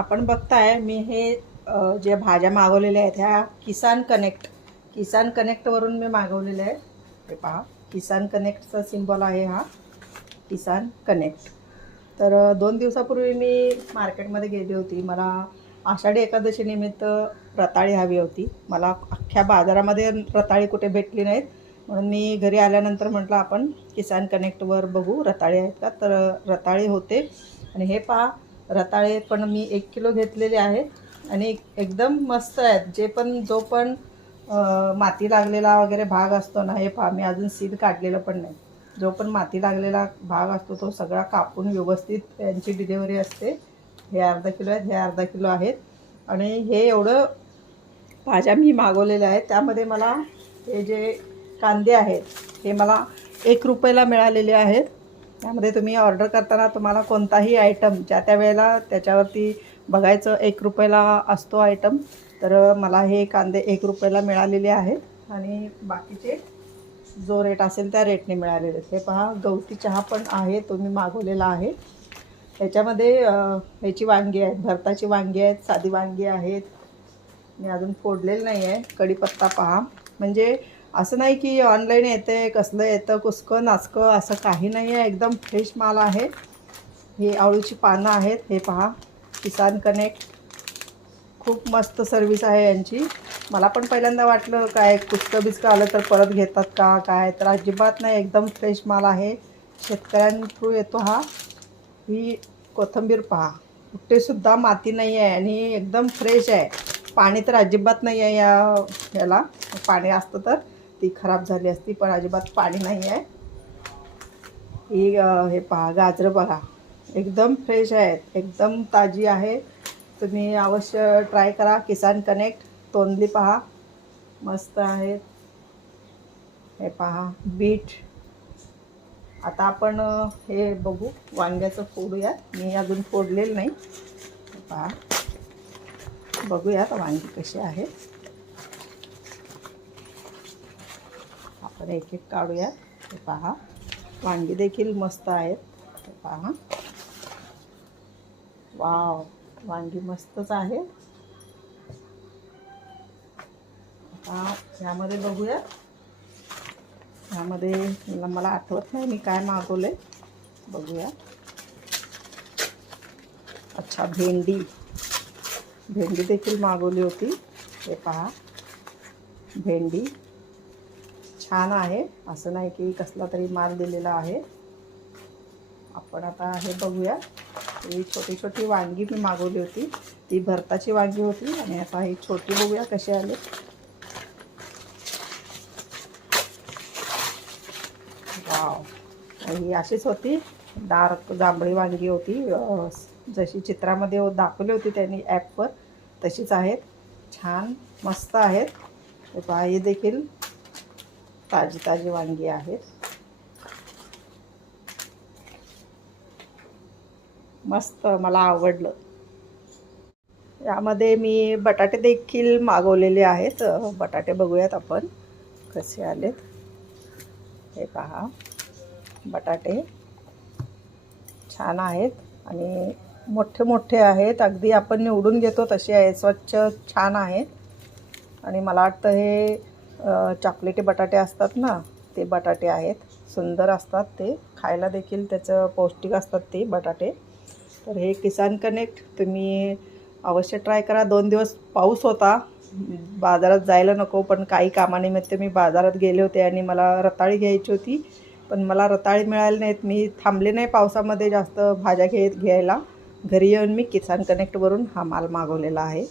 आपण बघताय मी हे जे भाज्या मागवलेल्या आहेत ह्या किसान कनेक्ट किसान कनेक्टवरून मी मागवलेल्या आहेत. हे पहा किसान कनेक्टचा सिम्बॉल आहे हा किसान कनेक्ट. तर दोन दिवसापूर्वी मी मार्केटमध्ये गेली होती. मला आषाढी एकादशी निमित्त रताळी हवी होती. मला अख्ख्या बाजारामध्ये रताळी कुठे भेटली नाहीत. म्हणून मी घरी आल्यानंतर म्हटलं आपण किसान कनेक्टवर बघू रताळी आहेत का? तर रताळी होते. आणि हे पहा रताळे पण मी एक किलो घेतलेले आहेत. आणि एकदम मस्त आहेत. जे पण जो पण माती लागलेला वगैरे भाग असतो ना हे पहा मी अजून सीड काढलेलं पण नाही. जो पण माती लागलेला भाग असतो तो सगळा कापून व्यवस्थित यांची डिलेवरी असते. हे अर्धा किलो आहेत हे अर्धा किलो आहेत. आणि हे एवढं भाज्या मी मागवलेल्या आहेत. त्यामध्ये मला हे जे कांदे आहेत हे मला एक रुपयाला मिळालेले आहेत. त्यामध्ये तुम्ही ऑर्डर करताना तुम्हाला कोणताही आयटम ज्या त्या वेळेला त्याच्यावरती बघायचं एक रुपयाला असतो आयटम तर मला हे कांदे एक रुपयाला मिळालेले आहेत. आणि बाकीचे जो रेट असेल त्या रेटने मिळालेले आहेत. हे पहा गवती चहा पण आहे तो मी मागवलेला आहे. त्याच्यामध्ये ह्याची वांगी आहेत भरताची वांगी आहेत साधी वांगी आहेत. मी अजून फोडलेलं नाही आहे कढीपत्ता पहा. म्हणजे असं नाही की ऑनलाईन येते कसलं येतं कुसकं नाचकं असं काही नाही आहे एकदम फ्रेश माल आहे. हे आवळीची पानं आहेत. हे पहा. किसान कनेक्ट खूप मस्त सर्विस आहे यांची. मला पण पहिल्यांदा वाटलं काय कुचकं बिचकं आलं तर परत घेतात का काय? तर अजिबात नाही. एकदम फ्रेश माल आहे. शेतकऱ्यां येतो हा. ही कोथिंबीर पहा. कुठेसुद्धा माती नाही आहे आणि एकदम फ्रेश आहे. पाणी तर अजिबात नाही आहे या याला पाणी असतं तर. ती खराब झाली असती पण अजिबात पाणी नाही आहे. ही हे पहा गाजरं बघा. एकदम फ्रेश आहेत एकदम ताजी आहे. तुम्ही अवश्य ट्राय करा. किसान कनेक्ट तोंडली पहा. मस्त आहेत. हे पहा बीट आता आपण हे बघू वांग्याचं फोडूयात. मी अजून फोडलेलं नाही. पहा. बघूयात वांगी कशी आहेत तर एक एक काढूयात ते पहा. वांगी देखील मस्त आहेत. ते पहा. वाव! वांगी मस्तच आहे. आता ह्यामध्ये बघूया. ह्यामध्ये मला मला आठवत नाही मी काय मागवले बघूया. अच्छा भेंडी. भेंडी देखील मागवली होती. ते पहा. भेंडी. छान आहे. असं नाही की कसला तरी माल दिलेला आहे. आपण आता हे बघूया. ही छोटी छोटी वांगी मी मागवली होती. ती भरताची वांगी होती आणि आता ही छोटी बघूया कशी आली. वाव. ही अशीच होती. डार्क जांभळी वांगी होती. जशी चित्रामध्ये दाखवली होती त्यांनी ॲपवर तशीच आहेत. छान मस्त आहेत. हे देखील ताजी ताजी वांगी आहेत मस्त मला आवडलं. यामध्ये मी बटाटे देखील मागवलेले आहेत. बटाटे बघूयात आपण कसे आलेत. हे पहा. बटाटे छान आहेत आणि मोठे मोठे आहेत. अगदी आपण निवडून घेतो तसे. आहे स्वच्छ छान आहेत. आणि मला वाटतं हे चॉकलेटी बटाटे असतात ना ते बटाटे आहेत. सुंदर असतात ते. खायला देखील त्याचं पौष्टिक असतात ते बटाटे. तर हे किसान कनेक्ट तुम्ही अवश्य ट्राय करा. दोन दिवस पाऊस होता. बाजारात जायला नको पण काही कामानिमित्त मी बाजारात गेले होते आणि मला रताळी घ्यायची होती. पण मला रताळी मिळाली नाहीत. मी थांबले नाही पावसामध्ये जास्त भाज्या घेत घ्यायला. घरी येऊन मी किसान कनेक्टवरून हा माल मागवलेला आहे.